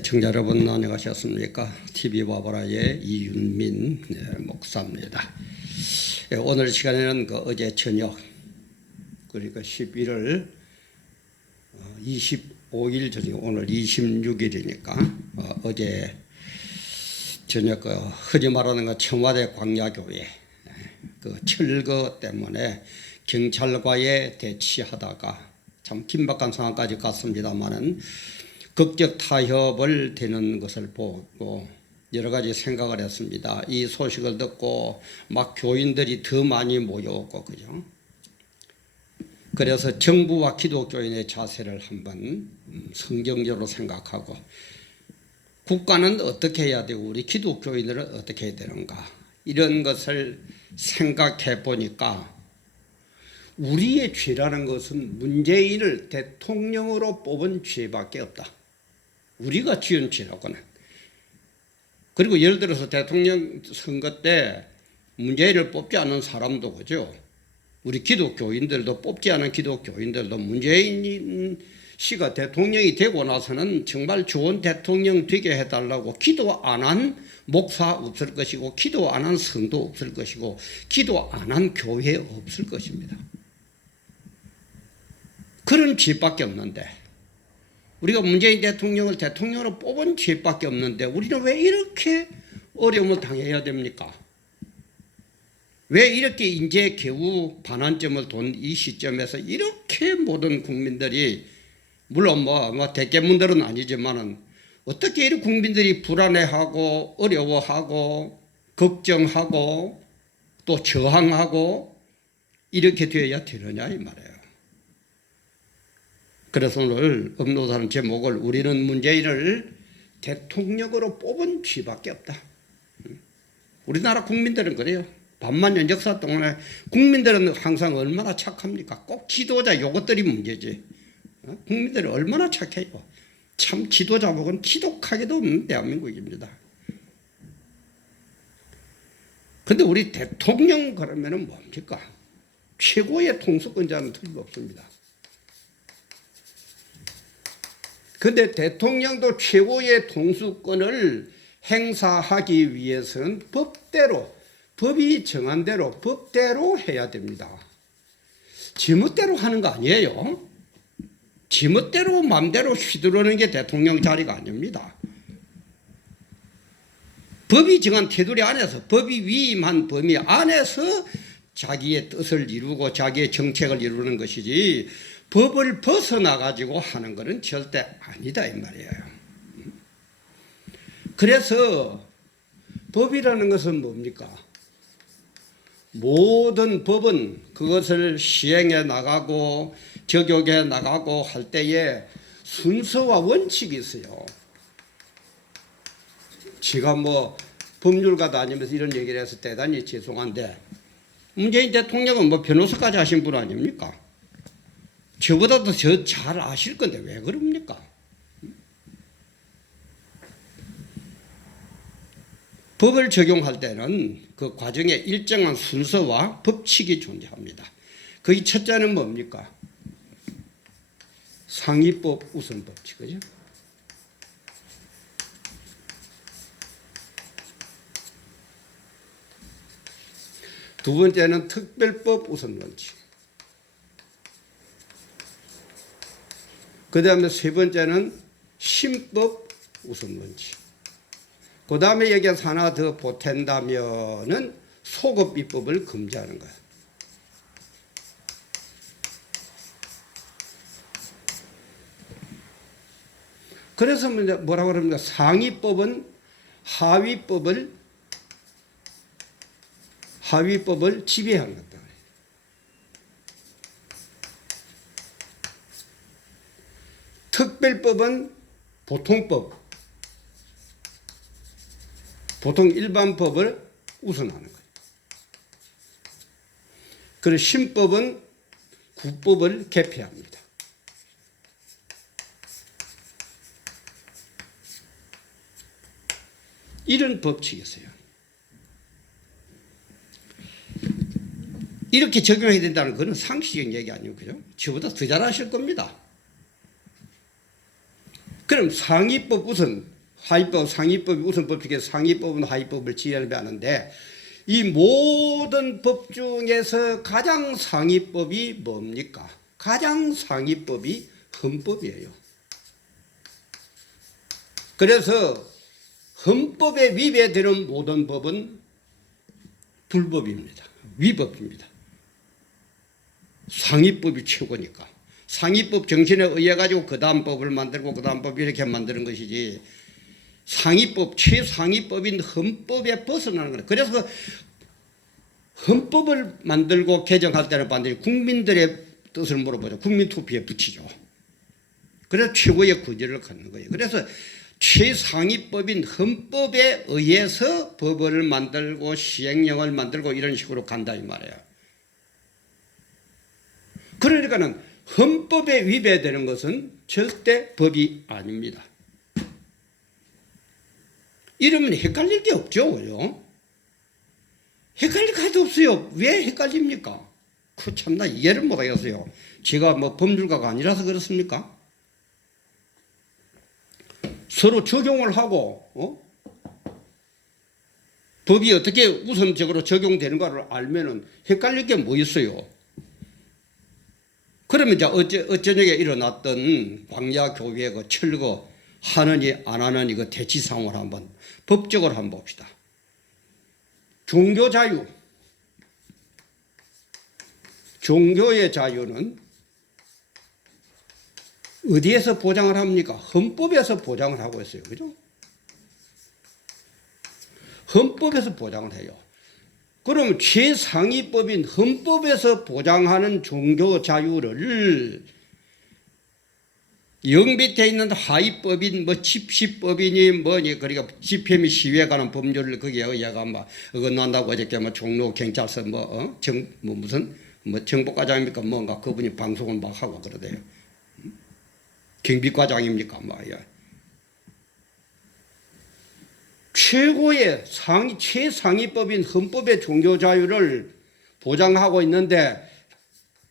청자 여러분 안녕하셨습니까? TV 바보라의 이윤민 목사입니다. 오늘 시간에는 어제 저녁 그러니까 11월 25일 저녁 오늘 26일이니까 어제 저녁 흔히 말하는 청와대 광야교회 철거 때문에 경찰과에 대치하다가 참 긴박한 상황까지 갔습니다만은 극적 타협을 되는 것을 보고 여러 가지 생각을 했습니다. 이 소식을 듣고 막 교인들이 더 많이 모여오고 그죠. 그래서 정부와 기독교인의 자세를 한번 성경적으로 생각하고 국가는 어떻게 해야 되고 우리 기독교인들은 어떻게 해야 되는가 이런 것을 생각해 보니까 우리의 죄라는 것은 문재인을 대통령으로 뽑은 죄밖에 없다. 우리가 지은 죄라고는. 그리고 예를 들어서 대통령 선거 때 문재인을 뽑지 않은 사람도 그죠. 우리 기독교인들도 뽑지 않은 기독교인들도 문재인 씨가 대통령이 되고 나서는 정말 좋은 대통령 되게 해달라고 기도 안 한 목사 없을 것이고 기도 안 한 성도 없을 것이고 기도 안 한 교회 없을 것입니다. 그런 죄밖에 없는데 우리가 문재인 대통령을 대통령으로 뽑은 죄밖에 없는데 우리는 왜 이렇게 어려움을 당해야 됩니까? 왜 이렇게 이제 겨우 반환점을 돈 이 시점에서 이렇게 모든 국민들이 물론 대개문들은 아니지만은 어떻게 이렇게 국민들이 불안해하고 어려워하고 걱정하고 또 저항하고 이렇게 되어야 되느냐 이 말이에요. 그래서 오늘 업로드하는 제목을 우리는 문재인을 대통령으로 뽑은 죄밖에 없다. 우리나라 국민들은 그래요. 반만년 역사 동안에 국민들은 항상 얼마나 착합니까? 꼭 지도자 요것들이 문제지. 국민들이 얼마나 착해요. 참 지도자 복은 지독하게도 없는 대한민국입니다. 근데 우리 대통령 그러면은 뭡니까? 최고의 통수권자는 틀림없습니다. 근데 대통령도 최고의 통수권을 행사하기 위해서는 법대로 법이 정한 대로 법대로 해야 됩니다. 지멋대로 하는 거 아니에요. 지멋대로 마음대로 휘두르는 게 대통령 자리가 아닙니다. 법이 정한 테두리 안에서 법이 위임한 범위 안에서 자기의 뜻을 이루고 자기의 정책을 이루는 것이지 법을 벗어나 가지고 하는 것은 절대 아니다 이 말이에요. 그래서 법이라는 것은 뭡니까? 모든 법은 그것을 시행해 나가고 적용해 나가고 할 때에 순서와 원칙이 있어요. 제가 법률가 다니면서 이런 얘기를 해서 대단히 죄송한데 문재인 대통령은 변호사까지 하신 분 아닙니까? 저보다도 저 잘 아실 건데 왜 그럽니까? 법을 적용할 때는 그 과정에 일정한 순서와 법칙이 존재합니다. 거기 첫째는 뭡니까? 상위법 우선 법칙, 그죠? 두 번째는 특별법 우선 원칙. 그 다음에 세 번째는 신법 우선 원칙. 그 다음에 여기서 하나 더 보탠다면은 소급 입법을 금지하는 거예요. 그래서 뭐라고 그럽니까? 상위법은 하위법을 지배하는 거다. 특별법은 보통 일반법을 우선하는 거예요. 그리고 신법은 국법을 개폐합니다. 이런 법칙이 있어요. 이렇게 적용해야 된다는 것은 상식적인 얘기 아니고, 그죠? 저보다 더 잘하실 겁니다. 그럼 상위법 우선, 하위법, 상위법이 우선 법칙에서 상위법은 하위법을 지연하는데 이 모든 법 중에서 가장 상위법이 뭡니까? 가장 상위법이 헌법이에요. 그래서 헌법에 위배되는 모든 법은 불법입니다. 위법입니다. 상위법이 최고니까. 상위법 정신에 의해 가지고 그 다음 법을 만들고 그 다음 법 이렇게 만드는 것이지 상위법, 최상위법인 헌법에 벗어나는 거예요. 그래서 헌법을 만들고 개정할 때는 반드시 국민들의 뜻을 물어보죠. 국민투표에 붙이죠. 그래서 최고의 권위를 갖는 거예요. 그래서 최상위법인 헌법에 의해서 법을 만들고 시행령을 만들고 이런 식으로 간다 이 말이에요. 그러니까는 헌법에 위배되는 것은 절대 법이 아닙니다. 이러면 헷갈릴 게 없죠. 그죠? 헷갈릴 가도 없어요. 왜 헷갈립니까? 그 참나 이해를 못하겠어요. 제가 뭐 법률가가 아니라서 그렇습니까? 서로 적용을 하고 법이 어떻게 우선적으로 적용되는가를 알면은 헷갈릴 게 뭐 있어요. 그러면 이제 어쩌녁에 일어났던 광야 교회의 그 철거 하느니 안 하느니 그 대치 상황을 한번 법적으로 한번 봅시다. 종교 자유, 종교의 자유는 어디에서 보장을 합니까? 헌법에서 보장을 하고 있어요. 그죠? 헌법에서 보장을 해요. 그럼 최상위법인 헌법에서 보장하는 종교 자유를 영 밑에 있는 하위법인 뭐 집시법이니 뭐니 그러니까 집회 및 시위에 관한 법률을 거기에 의해가 막 어긋난다고 어저께 뭐 종로 경찰서 무슨 정보과장입니까 뭔가 그분이 방송을 막 하고 그러대요. 경비과장입니까 뭐야. 최고의 최상위법인 헌법의 종교 자유를 보장하고 있는데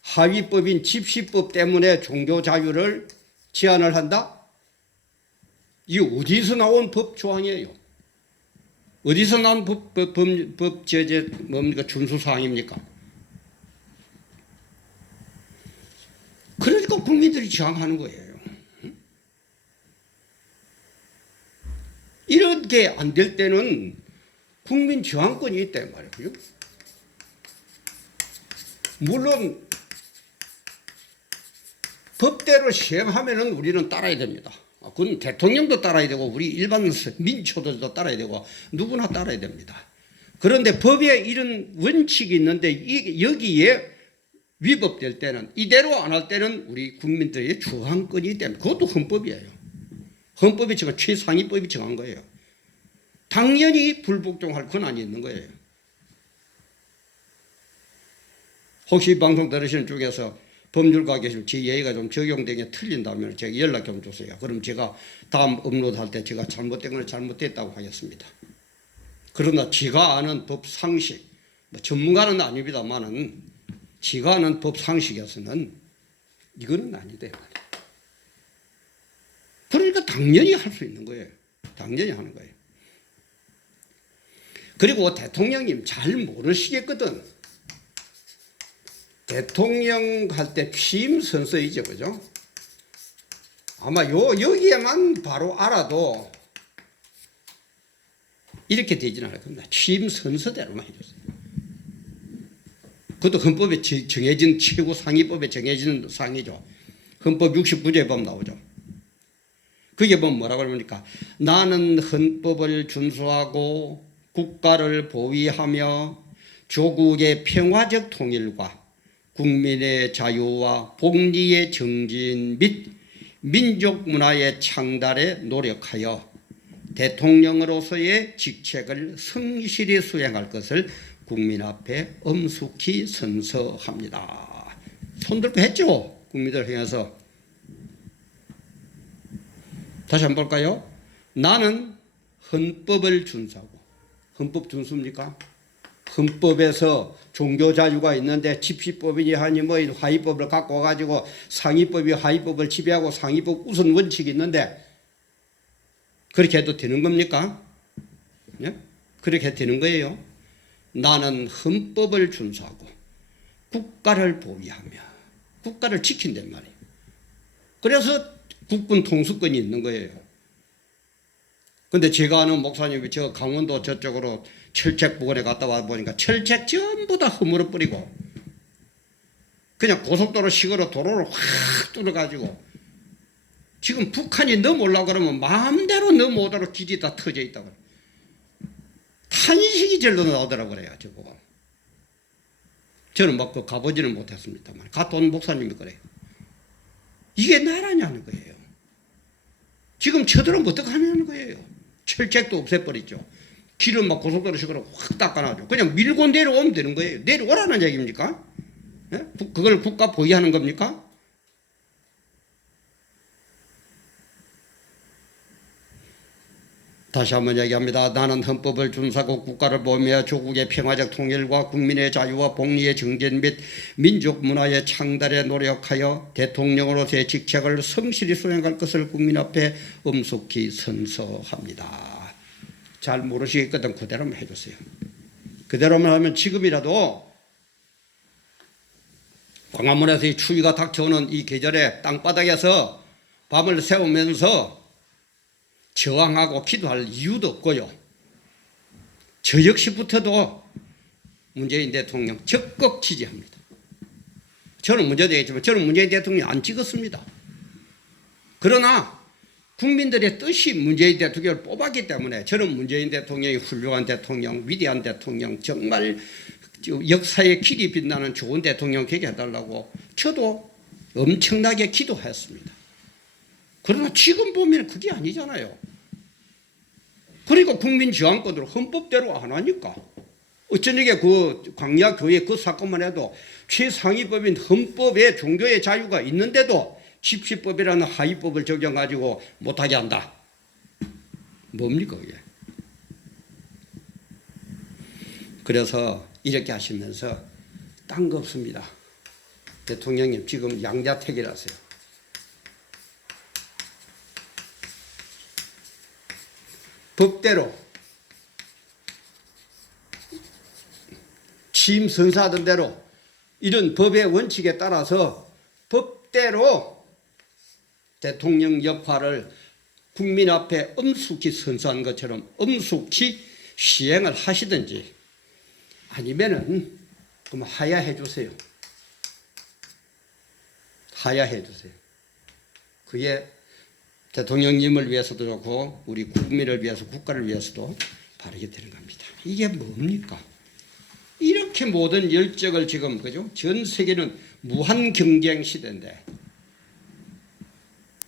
하위법인 집시법 때문에 종교 자유를 제한을 한다? 이게 어디서 나온 법 조항이에요? 어디서 나온 법 제재 뭡니까? 준수 사항입니까? 그러니까 국민들이 저항하는 거예요. 이렇게 안 될 때는 국민 저항권이 있단 말이에요. 물론 법대로 시행하면은 우리는 따라야 됩니다. 그건 대통령도 따라야 되고 우리 일반 민초들도 따라야 되고 누구나 따라야 됩니다. 그런데 법에 이런 원칙이 있는데 여기에 위법될 때는 이대로 안 할 때는 우리 국민들의 저항권이 있기 때문에 그것도 헌법이에요. 헌법이 정한 최상위법이 정한 거예요. 당연히 불복종할 권한이 있는 거예요. 혹시 방송 들으시는 중에서 법률가 계시면 제 예의가 좀 적용된 게 틀린다면 제가 연락 좀 주세요. 그럼 제가 다음 업로드할 때 제가 잘못된 걸 잘못됐다고 하겠습니다. 그러나 제가 아는 법 상식, 뭐 전문가는 아닙니다만은 제가 아는 법 상식에서는 이거는 아니다. 그러니까 당연히 할 수 있는 거예요. 당연히 하는 거예요. 그리고 대통령님 잘 모르시겠거든. 대통령 할 때 취임 선서이죠, 그죠? 아마 여기에만 바로 알아도 이렇게 되지는 않을 겁니다. 취임 선서대로만 해줬어요. 그것도 헌법에 정해진 최고 상위법에 정해지는 사항이죠. 헌법 69조에 보면 나오죠. 그게 뭐라고 합니까? 나는 헌법을 준수하고 국가를 보위하며 조국의 평화적 통일과 국민의 자유와 복리의 정진 및 민족 문화의 창달에 노력하여 대통령으로서의 직책을 성실히 수행할 것을 국민 앞에 엄숙히 선서합니다. 손들고 했죠? 국민들 향해서. 다시 한번 볼까요? 나는 헌법을 준수하고. 헌법 준수입니까? 헌법에서 종교자유가 있는데 집시법이니 하니 뭐 하위법을 갖고 와가지고 상위법이 하위법을 지배하고 상위법 우선 원칙이 있는데 그렇게 해도 되는 겁니까? 예? 그렇게 해도 되는 거예요. 나는 헌법을 준수하고 국가를 보위하며 국가를 지킨단 말이에요. 그래서 국군 통수권이 있는 거예요. 근데 제가 아는 목사님이 저 강원도 저쪽으로 철책 부근에 갔다 와 보니까 철책 전부 다 허물어 버리고 그냥 고속도로 식으로 도로를 확 뚫어가지고 지금 북한이 넘어오려고 그러면 마음대로 넘어오도록 길이 다 터져 있다고. 탄식이 절로 나오더라고 그래요. 저거. 저는 막 그 가보지는 못했습니다만 갔다 온 목사님이 그래요. 이게 나라냐는 거예요. 지금 쳐들어오면 어떡하냐는 거예요. 철책도 없애버리죠. 길은 막 고속도로 식으로 확 닦아놔죠. 그냥 밀고 내려오면 되는 거예요. 내려오라는 얘기입니까? 예? 그걸 국가 보위하는 겁니까? 다시 한번 얘기합니다. 나는 헌법을 준수하고 국가를 보며 조국의 평화적 통일과 국민의 자유와 복리의 정진 및 민족 문화의 창달에 노력하여 대통령으로서의 직책을 성실히 수행할 것을 국민 앞에 엄숙히 선서합니다. 잘 모르시겠거든 그대로만 해주세요. 그대로만 하면 지금이라도 광화문에서 이 추위가 닥쳐오는 이 계절에 땅바닥에서 밤을 새우면서 저항하고 기도할 이유도 없고요. 저 역시부터도 문재인 대통령 적극 지지합니다. 저는 문제도 있지만 저는 문재인 대통령 안 찍었습니다. 그러나 국민들의 뜻이 문재인 대통령을 뽑았기 때문에 저는 문재인 대통령이 훌륭한 대통령, 위대한 대통령, 정말 역사의 길이 빛나는 좋은 대통령 되게 해달라고 저도 엄청나게 기도했습니다. 그러나 지금 보면 그게 아니잖아요. 그리고 국민저항권으로 헌법대로 안 하니까. 어쩌니까 그 광야교회 그 사건만 해도 최상위법인 헌법에 종교의 자유가 있는데도 집시법이라는 하위법을 적용가지고 못하게 한다. 뭡니까 그게. 그래서 이렇게 하시면서 딴 거 없습니다. 대통령님 지금 양자택일하세요. 법대로 취임 선사하던 대로 이런 법의 원칙에 따라서 법대로 대통령 역할을 국민 앞에 엄숙히 선사한 것처럼 엄숙히 시행을 하시든지 아니면은 그럼 하야해 주세요. 하야해 주세요. 그게 대통령님을 위해서도 좋고 우리 국민을 위해서 국가를 위해서도 바르게 되는 겁니다. 이게 뭡니까? 이렇게 모든 열정을 지금 그죠? 전 세계는 무한 경쟁 시대인데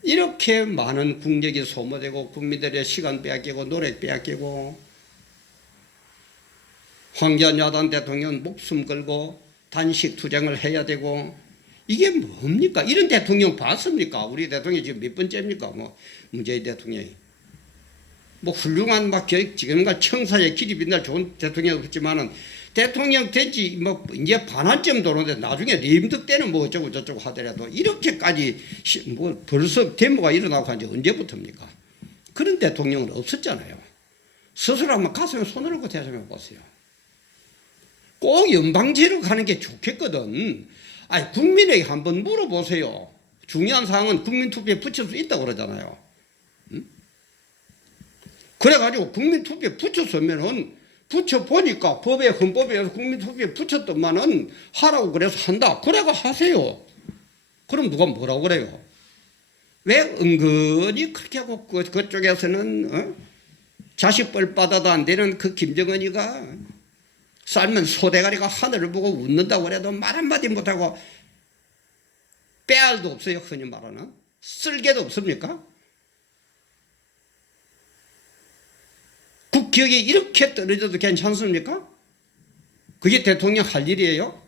이렇게 많은 국력이 소모되고 국민들의 시간 빼앗기고 노력 빼앗기고 황교안 야당 대통령 목숨 걸고 단식 투쟁을 해야 되고 이게 뭡니까? 이런 대통령 봤습니까? 우리 대통령이 지금 몇 번째입니까? 뭐 문재인 대통령이 뭐 훌륭한 막 지금과 청사의 길이 빛날 좋은 대통령이 없지만은 대통령 된지 뭐 이제 반환점 도는데 나중에 레임덕 때는 뭐 어쩌고 저쩌고 하더라도 이렇게까지 뭐 벌써 데모가 일어나고 한 지 언제부터입니까? 그런 대통령은 없었잖아요. 스스로 한번 가슴에 손을 얹고 대성해 보세요. 꼭 연방제로 가는 게 좋겠거든. 아니 국민에게 한번 물어보세요. 중요한 사항은 국민투표에 붙일 수 있다고 그러잖아요. 응? 그래가지고 국민투표에 붙였으면은 붙여보니까 법에 헌법에 의해서 국민투표에 붙였더만은 하라고 그래서 한다. 그래가 하세요. 그럼 누가 뭐라고 그래요? 왜 은근히 그렇게 하고 그쪽에서는 자식 뻘 받아도 안 되는 그 김정은이가 삶은 소대가리가 하늘을 보고 웃는다고 그래도 말 한마디 못하고 빼알도 없어요. 흔히 말하는 쓸개도 없습니까? 국격이 이렇게 떨어져도 괜찮습니까? 그게 대통령 할 일이에요?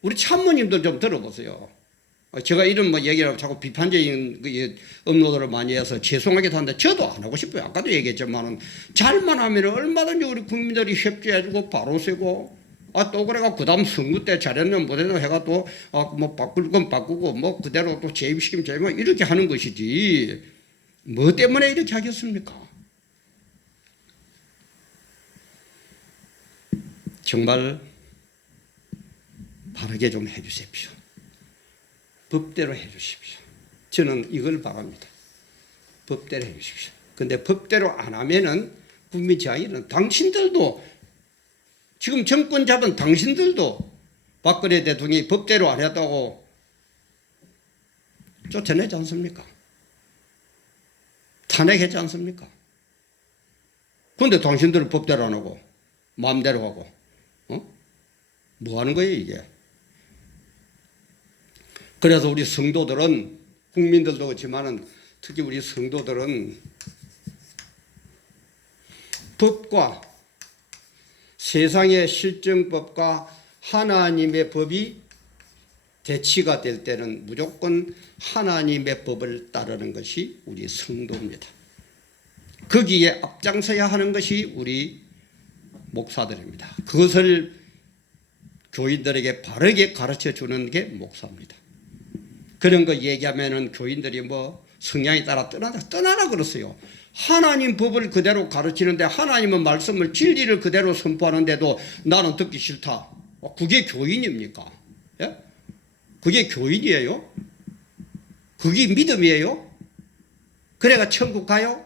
우리 참모님들 좀 들어보세요. 제가 이런 뭐 얘기를 자꾸 비판적인 업로드를 많이 해서 죄송하기도 한데 저도 안 하고 싶어요. 아까도 얘기했지만은 잘만 하면 얼마든지 우리 국민들이 협조해주고 바로 세고 또 그래가 그 다음 선거 때 잘했는 못했는 해가 또 뭐 바꿀 건 바꾸고 뭐 그대로 또 재임시키면 재임 이렇게 하는 것이지 뭐 때문에 이렇게 하겠습니까? 정말 바르게 좀 해주십시오. 법대로 해주십시오. 저는 이걸 바랍니다. 법대로 해주십시오. 근데 법대로 안 하면은 국민 저항이는 당신들도 지금 정권 잡은 당신들도 박근혜 대통령이 법대로 안 했다고 쫓아내지 않습니까? 탄핵했지 않습니까? 그런데 당신들은 법대로 안 하고 마음대로 하고 뭐 하는 거예요 이게? 그래서 우리 성도들은 국민들도 그렇지만은 특히 우리 성도들은 법과 세상의 실정법과 하나님의 법이 대치가 될 때는 무조건 하나님의 법을 따르는 것이 우리 성도입니다. 거기에 앞장서야 하는 것이 우리 목사들입니다. 그것을 교인들에게 바르게 가르쳐 주는 게 목사입니다. 그런 거 얘기하면은 교인들이 뭐 성향에 따라 떠나라 그랬어요. 하나님 법을 그대로 가르치는데 하나님은 말씀을 진리를 그대로 선포하는데도 나는 듣기 싫다. 그게 교인입니까? 예? 그게 교인이에요? 그게 믿음이에요? 그래가 천국 가요?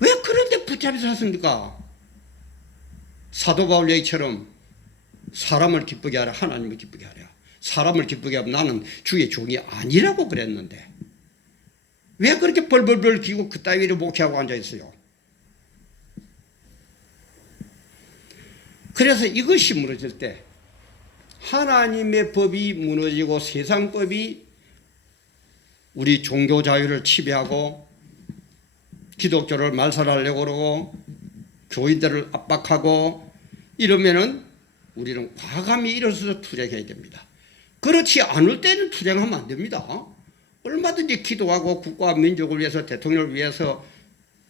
왜 그런데 붙잡혀 샀습니까? 사도 바울 얘기처럼 사람을 기쁘게 하라, 하나님을 기쁘게 하라. 사람을 기쁘게 하면 나는 주의 종이 아니라고 그랬는데 왜 그렇게 벌벌벌 기고 그따위로 목회하고 앉아있어요? 그래서 이것이 무너질 때 하나님의 법이 무너지고 세상법이 우리 종교 자유를 지배하고 기독교를 말살하려고 그러고 교인들을 압박하고 이러면은 우리는 과감히 일어서서 투쟁해야 됩니다. 그렇지 않을 때는 투쟁하면 안 됩니다. 얼마든지 기도하고 국가와 민족을 위해서 대통령을 위해서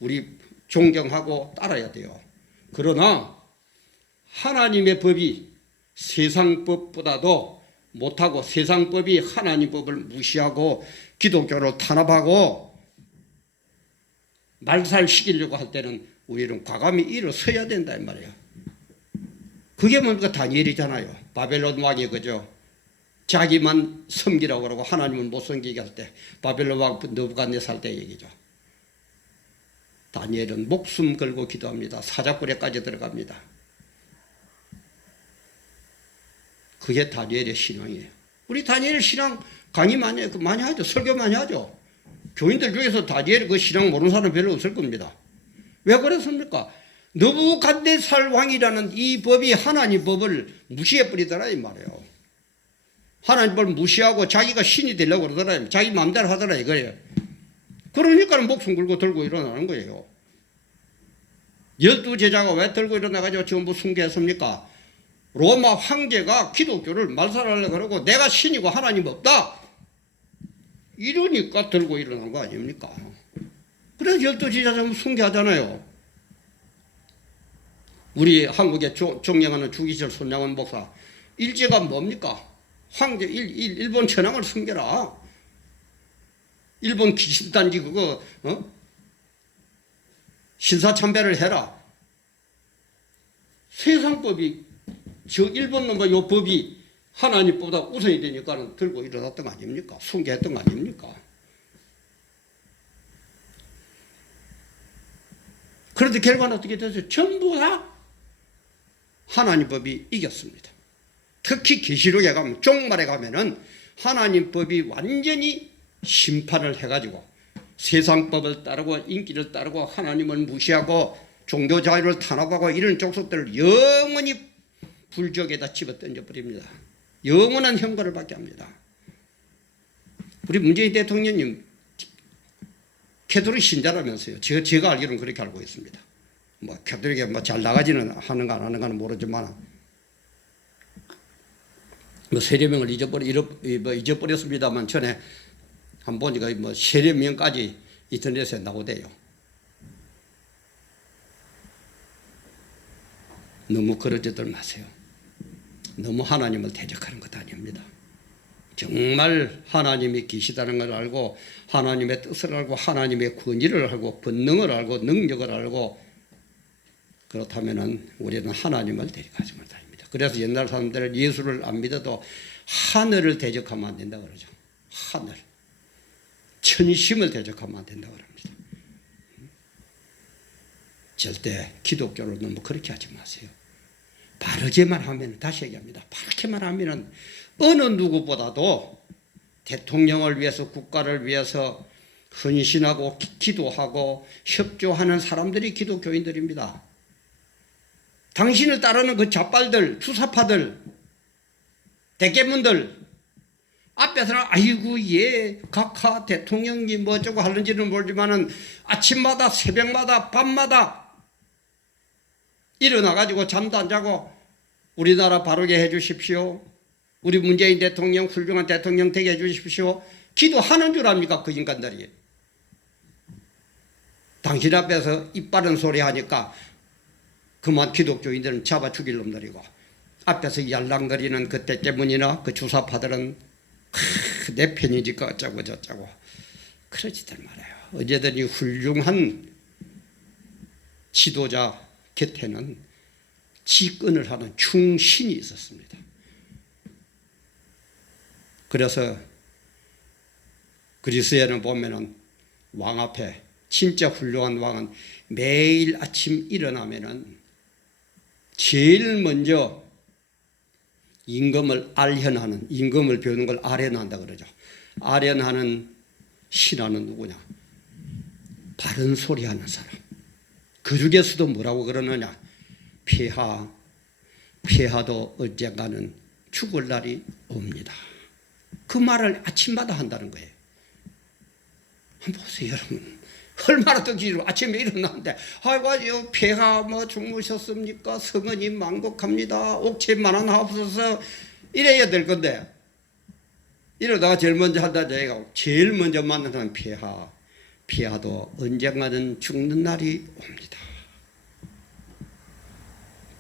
우리 존경하고 따라야 돼요. 그러나 하나님의 법이 세상 법보다도 못하고 세상 법이 하나님 법을 무시하고 기독교를 탄압하고 말살시키려고 할 때는 우리는 과감히 일어서야 된다 이 말이에요. 그게 뭡니까? 다니엘이잖아요. 바벨론 왕이 그죠? 자기만 섬기라고 그러고 하나님을 못 섬기게 할 때 바벨론 왕 느부갓네살 때 얘기죠. 다니엘은 목숨 걸고 기도합니다. 사자굴에까지 들어갑니다. 그게 다니엘의 신앙이에요. 우리 다니엘 신앙 강의 많이 하죠. 설교 많이 하죠. 교인들 중에서 다니엘 그 신앙 모르는 사람 별로 없을 겁니다. 왜 그랬습니까? 느부갓네살 왕이라는 이 법이 하나님 법을 무시해 버리더라 이 말이에요. 하나님 법을 무시하고 자기가 신이 되려고 그러더라. 자기 마음대로 하더라 이거예요. 그러니까 목숨 걸고 들고 일어나는 거예요. 12제자가 왜 들고 일어나가지고 전부 숭배했습니까? 로마 황제가 기독교를 말살하려고 그러고 내가 신이고 하나님 없다. 이러니까 들고 일어난 거 아닙니까? 그래서 12제자 전부 숭배하잖아요. 우리 한국에 존경하는 주기철 손양원 목사 일제가 뭡니까? 황제 일본 천황을 숨겨라. 일본 귀신단지 그거 신사참배를 해라. 세상법이 저 일본 놈과 요 법이 하나님보다 우선이 되니까 들고 일어났던 거 아닙니까? 숭배했던 거 아닙니까? 그런데 결과는 어떻게 됐어요? 전부 다 하나님 법이 이겼습니다. 특히 계시록에 가면 종말에 가면은 하나님 법이 완전히 심판을 해가지고 세상법을 따르고 인기를 따르고 하나님을 무시하고 종교 자유를 탄압하고 이런 족속들을 영원히 불지옥에다 집어던져 버립니다. 영원한 형벌을 받게 합니다. 우리 문재인 대통령님 캐톨릭 신자라면서요. 제가 알기로는 그렇게 알고 있습니다. 뭐 캐톨릭에 뭐 잘 나가지는 하는가 안 하는가는 모르지만 뭐 세례명을 잊어버렸습니다만 전에 한 번 보니까 뭐 세례명까지 인터넷에 나오대요. 너무 그러지들 마세요. 너무 하나님을 대적하는 것 아닙니다. 정말 하나님이 계시다는 걸 알고 하나님의 뜻을 알고 하나님의 권위를 알고 본능을 알고 능력을 알고 그렇다면 우리는 하나님을 대적하지 못합니다. 그래서 옛날 사람들은 예수를 안 믿어도 하늘을 대적하면 안 된다 그러죠. 하늘, 천심을 대적하면 안 된다 그럽니다. 절대 기독교를 너무 그렇게 하지 마세요. 바르게만 하면, 다시 얘기합니다. 바르게만 하면 어느 누구보다도 대통령을 위해서 국가를 위해서 헌신하고 기도하고 협조하는 사람들이 기독교인들입니다. 당신을 따르는 그 좌빨들, 주사파들, 대깨문들 앞에서는 아이고 예 각하 대통령님 뭐 어쩌고 하는지는 모르지만은 아침마다 새벽마다 밤마다 일어나가지고 잠도 안 자고 우리나라 바르게 해주십시오. 우리 문재인 대통령 훌륭한 대통령 되게 해주십시오. 기도하는 줄 압니까 그 인간들이. 당신 앞에서 입 바른 소리 하니까 그만 기독교인들은 잡아 죽일 놈들이고 앞에서 yar랑거리는 그 대깨문이나 그 주사파들은 내 편이지 그 어쩌고 저쩌고 그러지들 말아요. 어제들이 훌륭한 지도자 곁에는 지권을 하는 충신이 있었습니다. 그래서 그리스에는 보면은 왕 앞에 진짜 훌륭한 왕은 매일 아침 일어나면은 제일 먼저 임금을 알현하는, 임금을 배우는 걸 아련한다 그러죠. 아련하는 신하는 누구냐? 바른 소리 하는 사람. 그 중에서도 뭐라고 그러느냐? 폐하도 언젠가는 죽을 날이 옵니다. 그 말을 아침마다 한다는 거예요. 한번 보세요, 여러분. 얼마나 뜻기로 아침에 일어났는데 아이고 폐하 뭐 주무셨습니까? 성은이 만곡합니다. 옥체만한 하옵소서 이래야 될 건데 이러다가 제일 먼저 한다 저희가 제일 먼저 만나는 폐하도 언젠가는 죽는 날이 옵니다.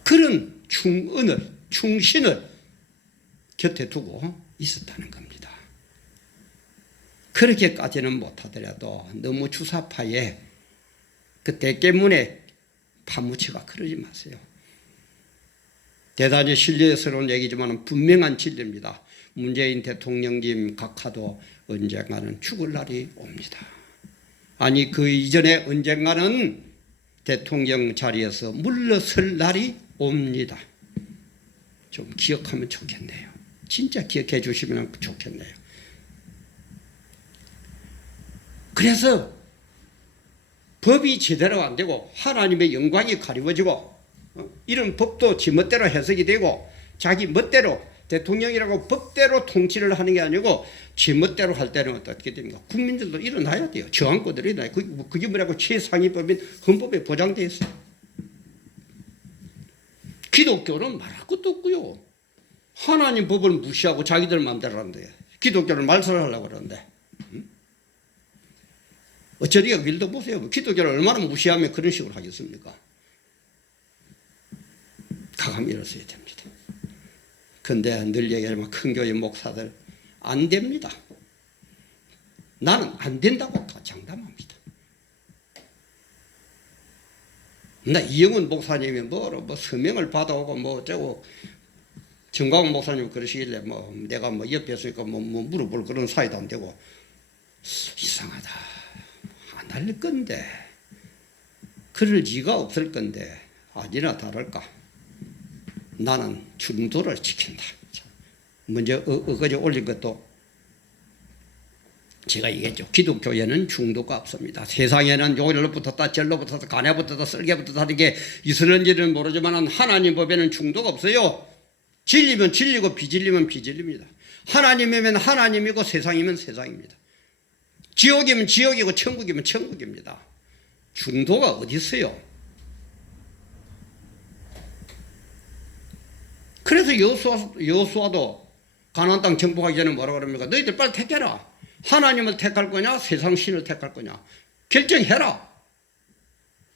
그런 충언을 충신을 곁에 두고 있었다는 겁니다. 그렇게까지는 못하더라도 너무 주사파에 그 대깨문에 파묻혀가 그러지 마세요. 대단히 신뢰스러운 얘기지만 분명한 진리입니다. 문재인 대통령님 각하도 언젠가는 죽을 날이 옵니다. 아니 그 이전에 언젠가는 대통령 자리에서 물러설 날이 옵니다. 좀 기억하면 좋겠네요. 진짜 기억해 주시면 좋겠네요. 그래서 법이 제대로 안 되고 하나님의 영광이 가리워지고 이런 법도 지 멋대로 해석이 되고 자기 멋대로 대통령이라고 법대로 통치를 하는 게 아니고 지 멋대로 할 때는 어떻게 됩니까? 국민들도 일어나야 돼요. 저항권들이 일어나요. 그게 뭐라고 최상위법인 헌법에 보장되어 있어요. 기독교는 말할 것도 없고요. 하나님 법을 무시하고 자기들 마음대로 하는데 기독교를 말살하려고 그러는데 어쩌리가 길도 보세요. 기독교를 얼마나 무시하면 그런 식으로 하겠습니까? 가감이 일어서야 됩니다. 그런데 늘 얘기하지만 큰 교회 목사들 안 됩니다. 나는 안 된다고 장담합니다. 나 이영훈 목사님이 뭐 서명을 받아오고 뭐 어쩌고 정광훈 목사님 그러시길래 뭐 내가 뭐 옆에서 뭐 물어볼 그런 사이도 안 되고 이상하다. 안 할 건데 그럴 리가 없을 건데 아니나 다를까 나는 중도를 지킨다. 먼저 어거지 올린 것도 제가 얘기했죠. 기독교에는 중도가 없습니다. 세상에는 요일로 붙었다 절로 붙었다 간에 붙었다 쓸개 붙었다 하는 게 있을는지는 모르지만 하나님 법에는 중도가 없어요. 진리면 진리고 비진리면 비진리입니다. 하나님이면 하나님이고 세상이면 세상입니다. 지옥이면 지옥이고 천국이면 천국입니다. 중도가 어디 있어요? 그래서 여호수아도 가나안 땅 정복하기 전에 뭐라고 그럽니까? 너희들 빨리 택해라. 하나님을 택할 거냐 세상 신을 택할 거냐 결정해라.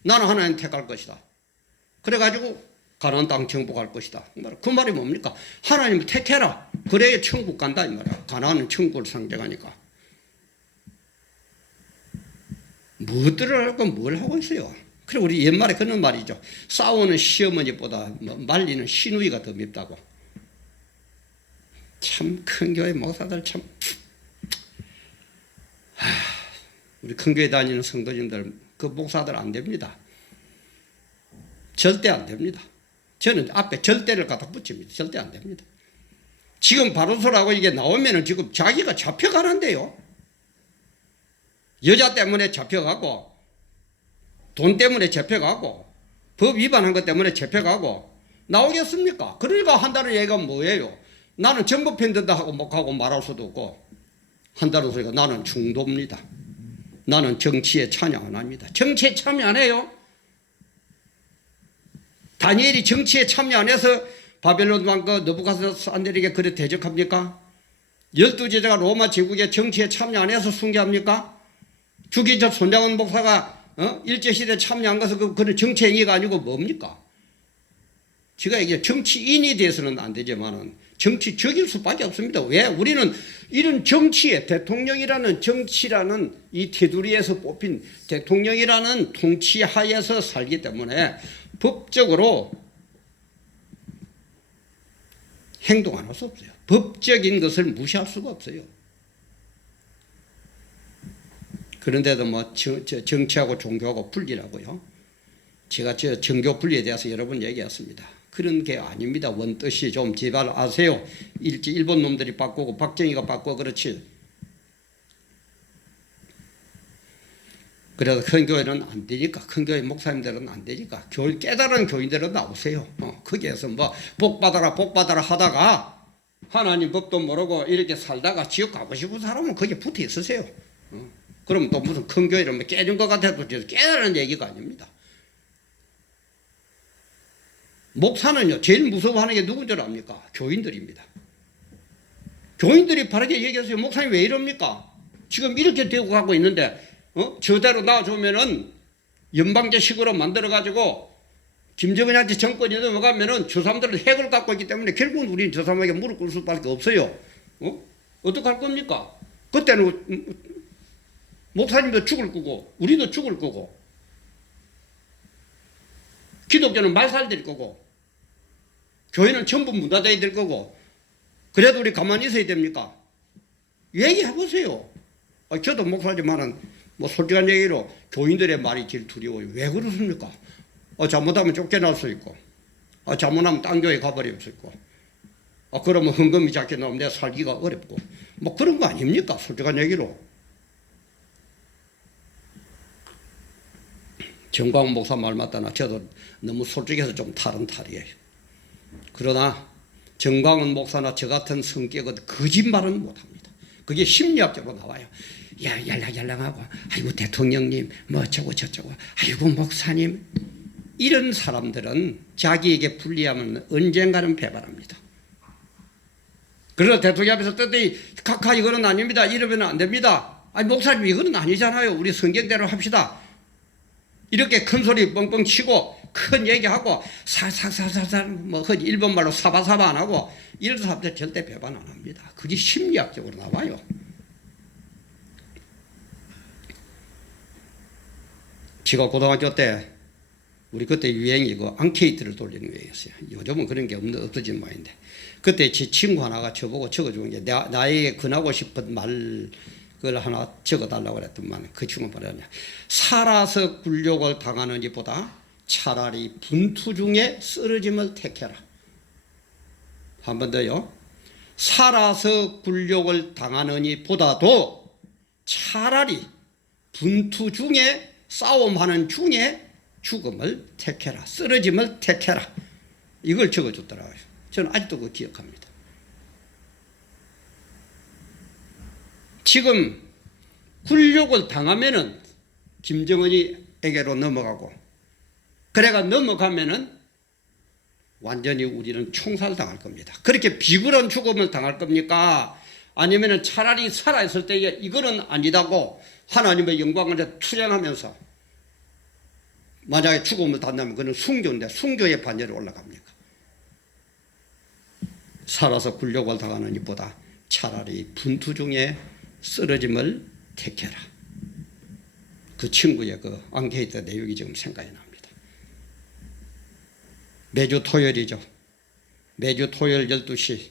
나는 하나님 택할 것이다. 그래가지고 가나안 땅 정복할 것이다. 그 말이 뭡니까? 하나님을 택해라. 그래야 천국 간다 이 말이야. 가나안은 천국을 상징하니까. 무엇들을 하고 뭘 하고 있어요. 그래 우리 옛말에 그런 말이죠. 싸우는 시어머니보다 말리는 시누이가 더 밉다고. 참 큰 교회 목사들 참 우리 큰 교회 다니는 성도님들 그 목사들 안 됩니다. 절대 안 됩니다. 저는 앞에 절대를 갖다 붙입니다. 절대 안 됩니다. 지금 바로서라고 이게 나오면은 지금 자기가 잡혀가는데요. 여자 때문에 잡혀가고 돈 때문에 잡혀가고 법 위반한 것 때문에 잡혀가고 나오겠습니까? 그러니까 한다는 얘기가 뭐예요? 나는 정보 편든다 하고 못 하고 말할 수도 없고 한다는 소리가 나는 중도입니다. 나는 정치에 참여 안 합니다. 정치에 참여 안 해요? 다니엘이 정치에 참여 안 해서 바벨론 왕 느부갓네살에게 그래 대적합니까? 12제자가 로마 제국의 정치에 참여 안 해서 숭배합니까? 주기자 손장원 목사가 일제시대에 참여한 것은 그런 정치 행위가 아니고 뭡니까? 제가 이게 정치인이 돼서는 안 되지만은 정치적일 수밖에 없습니다. 왜? 우리는 이런 정치에 대통령이라는 정치라는 이 테두리에서 뽑힌 대통령이라는 통치하에서 살기 때문에 법적으로 행동 안 할 수 없어요. 법적인 것을 무시할 수가 없어요. 그런데도 뭐 정치하고 종교하고 분리라고요. 제가 정교 분리에 대해서 여러 번 얘기했습니다. 그런 게 아닙니다. 원뜻이 좀 제발 아세요. 일본 놈들이 바꾸고 박정희가 바꾸고 그렇지. 그래서 큰 교회는 안 되니까, 큰 교회 목사님들은 안 되니까 깨달은 교인들은 나오세요. 거기에서 뭐 복 받아라 하다가 하나님 법도 모르고 이렇게 살다가 지옥 가고 싶은 사람은 거기에 붙어 있으세요. 그럼 또 무슨 큰 교회를 뭐 깨진 것 같아도 깨달은 얘기가 아닙니다. 목사는요, 제일 무서워하는 게 누군 줄 압니까? 교인들입니다. 교인들이 바르게 얘기하세요. 목사님 왜 이럽니까? 지금 이렇게 되고 가고 있는데, 저대로 놔주면은 연방제식으로 만들어가지고 김정은한테 정권이 넘어가면은 저 사람들은 핵을 갖고 있기 때문에 결국은 우리는 저 사람에게 무릎 꿇을 수밖에 없어요. 어떡할 겁니까? 그때는 목사님도 죽을 거고, 우리도 죽을 거고, 기독교는 말살될 거고, 교회는 전부 문화되어야 될 거고, 그래도 우리 가만히 있어야 됩니까? 얘기해보세요. 저도 목사지만은 뭐 솔직한 얘기로 교인들의 말이 제일 두려워요. 왜 그렇습니까? 잘못하면 쫓겨날 수 있고, 잘못하면 딴 교회 가버릴 수 있고, 그러면 헌금이 작게 나오면 내가 살기가 어렵고, 뭐 그런 거 아닙니까? 솔직한 얘기로. 정광훈 목사 말 맞다나 저도 너무 솔직해서 좀 탈이에요. 그러나 정광훈 목사나 저 같은 성격은 거짓말은 못합니다. 그게 심리학적으로 나와요. 야, yar랑하고 아이고 대통령님 뭐 저쩌고 아이고 목사님, 이런 사람들은 자기에게 불리하면 언젠가는 배반합니다. 그래서 대통령 앞에서 떳떳이 카카 이거는 아닙니다. 이러면 안 됩니다. 아니 목사님 이거는 아니잖아요. 우리 성경대로 합시다. 이렇게 큰 소리 뻥뻥 치고 큰 얘기하고 살살살살 뭐 일본말로 사바사바 안 하고 이런 사람들 절대 배반 안 합니다. 그게 심리학적으로 나와요. 제가 고등학교 때 우리 그때 유행이 그 앙케이트를 돌리는 유행이었어요. 요즘은 그런 게 없어진 모양인데 그때 제 친구 하나가 저보고 적어준 게 나에게 권하고 싶은 말 그걸 하나 적어달라고 그랬더만 그 친구가 뭐랬냐. 살아서 굴욕을 당하는 이보다 차라리 분투 중에 쓰러짐을 택해라. 한 번 더요. 살아서 굴욕을 당하는 이보다도 차라리 분투 중에 싸움하는 중에 죽음을 택해라. 쓰러짐을 택해라. 이걸 적어줬더라고요. 저는 아직도 그거 기억합니다. 지금 굴욕을 당하면은 김정은이에게로 넘어가고, 그래가 넘어가면은 완전히 우리는 총살당할 겁니다. 그렇게 비굴한 죽음을 당할 겁니까? 아니면은 차라리 살아있을 때에 이거는 아니다고 하나님의 영광을 투쟁하면서 만약에 죽음을 당하면 그는 순교인데 순교의 반열에 올라갑니까? 살아서 굴욕을 당하는 것보다 차라리 분투 중에 쓰러짐을 택해라. 그 친구의 그 앙케이트 내용이 지금 생각이 납니다. 매주 토요일이죠. 매주 토요일 12시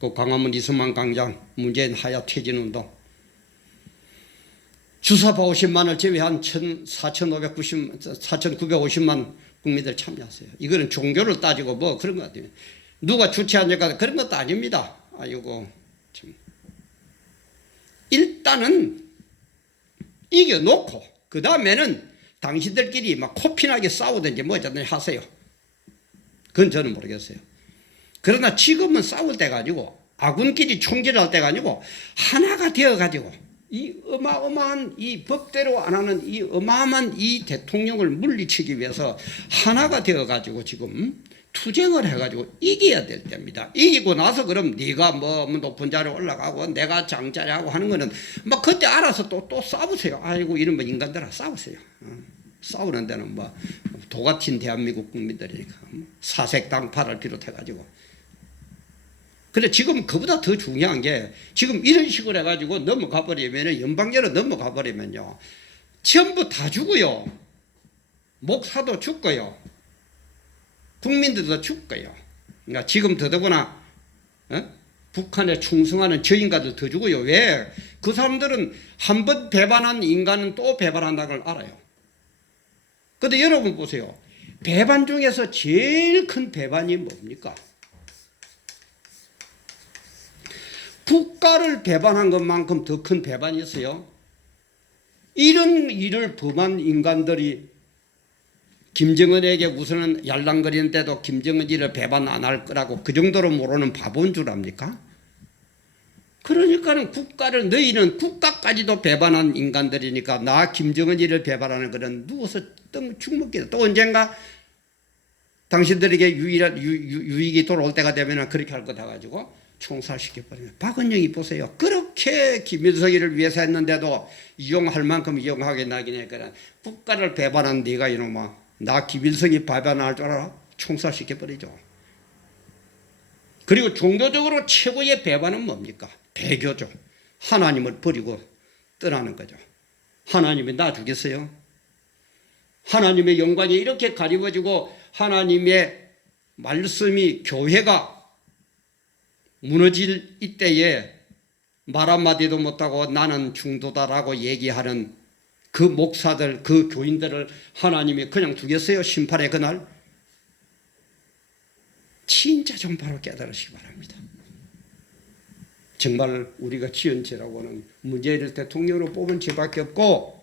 그 광화문 이승만 광장 문재인 하야 퇴진운동 주사파 50만을 제외한 4,950만 국민들 참여하세요. 이거는 종교를 따지고 뭐 그런 것 같아요. 누가 주최하니까 그런 것도 아닙니다. 아이고 참. 일단은 이겨놓고 그 다음에는 당신들끼리 막 코피나게 싸우든지 뭐 어쩌든지 하세요. 그건 저는 모르겠어요. 그러나 지금은 싸울 때가 아니고 아군끼리 총질할 때가 아니고 하나가 되어가지고 이 어마어마한 이 법대로 안 하는 이 어마어마한 이 대통령을 물리치기 위해서 하나가 되어가지고 지금 투쟁을 해가지고 이겨야 될 때입니다. 이기고 나서 그럼 네가 뭐 높은 자리에 올라가고 내가 장자리하고 하는 거는 막 그때 알아서 또 싸우세요. 아이고 이런 뭐 인간들아 싸우세요. 싸우는 데는 뭐 도 같은 대한민국 국민들이니까 사색당파를 비롯해가지고. 근데 지금 그보다 더 중요한 게 지금 이런 식으로 해가지고 넘어가 버리면 연방제로 넘어가 버리면요 전부 다 죽어요. 목사도 죽고요. 국민들도 죽고요. 그러니까 지금 더더구나 북한에 충성하는 저 인간들 더 죽어요. 왜? 그 사람들은 한 번 배반한 인간은 또 배반한다는 걸 알아요. 근데 여러분 보세요. 배반 중에서 제일 큰 배반이 뭡니까? 국가를 배반한 것만큼 더 큰 배반이 있어요. 이런 일을 범한 인간들이 김정은에게 우선은 yar랑거리는데도 김정은 일을 배반 안 할 거라고 그 정도로 모르는 바보인 줄 압니까? 그러니까는 국가를 너희는 국가까지도 배반한 인간들이니까 나 김정은 일을 배반하는 거는 누워서 죽먹기다. 또 언젠가 당신들에게 유익이 돌아올 때가 되면 그렇게 할 거다 가지고 총살시켜버리면. 박은영이 보세요. 그렇게 김일성이를 위해서 했는데도 이용할 만큼 이용하게 나긴 했거든. 국가를 배반한 네가 이놈아 나 김일성이 배반할 줄 알아? 총살시켜버리죠. 그리고 종교적으로 최고의 배반은 뭡니까? 배교죠. 하나님을 버리고 떠나는 거죠. 하나님이 나 주겠어요? 하나님의 영광이 이렇게 가리워지고 하나님의 말씀이 교회가 무너질 이때에 말 한마디도 못하고 나는 중도다라고 얘기하는 그 목사들, 그 교인들을 하나님이 그냥 두겠어요? 심판의 그날? 진짜 좀 바로 깨달으시기 바랍니다. 정말 우리가 지은 죄라고는 문재인을 대통령으로 뽑은 죄밖에 없고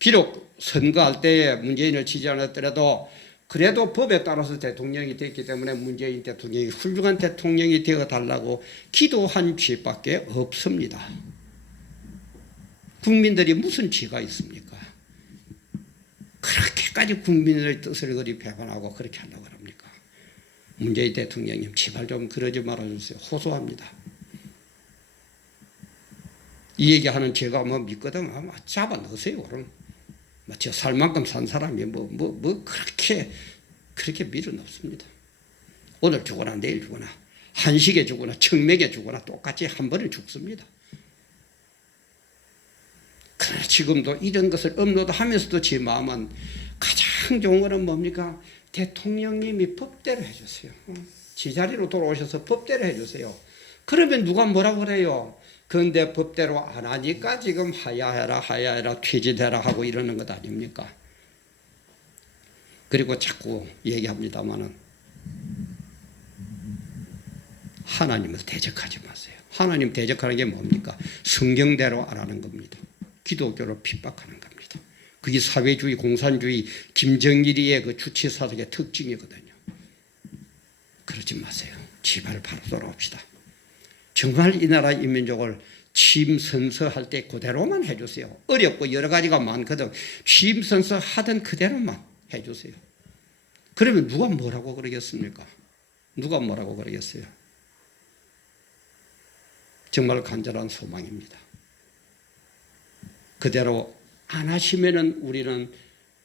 비록 선거할 때에 문재인을 지지 않았더라도 그래도 법에 따라서 대통령이 됐기 때문에 문재인 대통령이 훌륭한 대통령이 되어달라고 기도한 죄밖에 없습니다. 국민들이 무슨 죄가 있습니까? 그렇게까지 국민의 뜻을 그리 배반하고 그렇게 하려고 합니까? 문재인 대통령님 제발 좀 그러지 말아주세요. 호소합니다. 이 얘기하는 제가 뭐 믿거든. 잡아 넣으세요. 그럼 저 살 만큼 산 사람이 그렇게 밀은 없습니다. 오늘 죽거나 내일 죽거나 한식에 죽거나 청맥에 죽거나 똑같이 한 번은 죽습니다. 그러나 지금도 이런 것을 업로드하면서도 제 마음은 가장 좋은 것은 뭡니까? 대통령님이 법대로 해주세요. 제자리로 돌아오셔서 법대로 해주세요. 그러면 누가 뭐라고 그래요? 그런데 법대로 안 하니까 지금 하야해라 퇴진해라 하고 이러는 것 아닙니까? 그리고 자꾸 얘기합니다마는 하나님을 대적하지 마세요. 하나님 대적하는 게 뭡니까? 성경대로 안 하는 겁니다. 기독교로 핍박하는 겁니다. 그게 사회주의, 공산주의, 김정일이의 그 주체사상의 특징이거든요. 그러지 마세요. 제발 바로 돌아옵시다. 정말 이 나라 인민족을 취임 선서할 때 그대로만 해주세요. 어렵고 여러 가지가 많거든. 취임 선서 하던 그대로만 해주세요. 그러면 누가 뭐라고 그러겠습니까? 누가 뭐라고 그러겠어요? 정말 간절한 소망입니다. 그대로 안 하시면은 우리는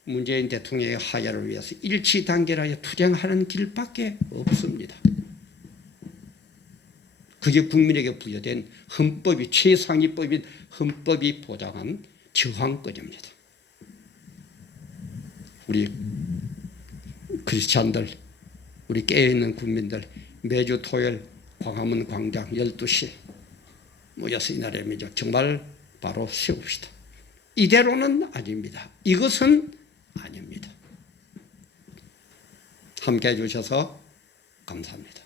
문재인 대통령의 하야를 위해서 일치단결하여 투쟁하는 길밖에 없습니다. 그게 국민에게 부여된 헌법이 최상위법인 헌법이 보장한 저항권입니다. 우리 크리스찬들, 우리 깨어있는 국민들 매주 토요일 광화문 광장 12시에 모여서 이 나라의 민족 정말 바로 세웁시다. 이대로는 아닙니다. 이것은 아닙니다. 함께해 주셔서 감사합니다.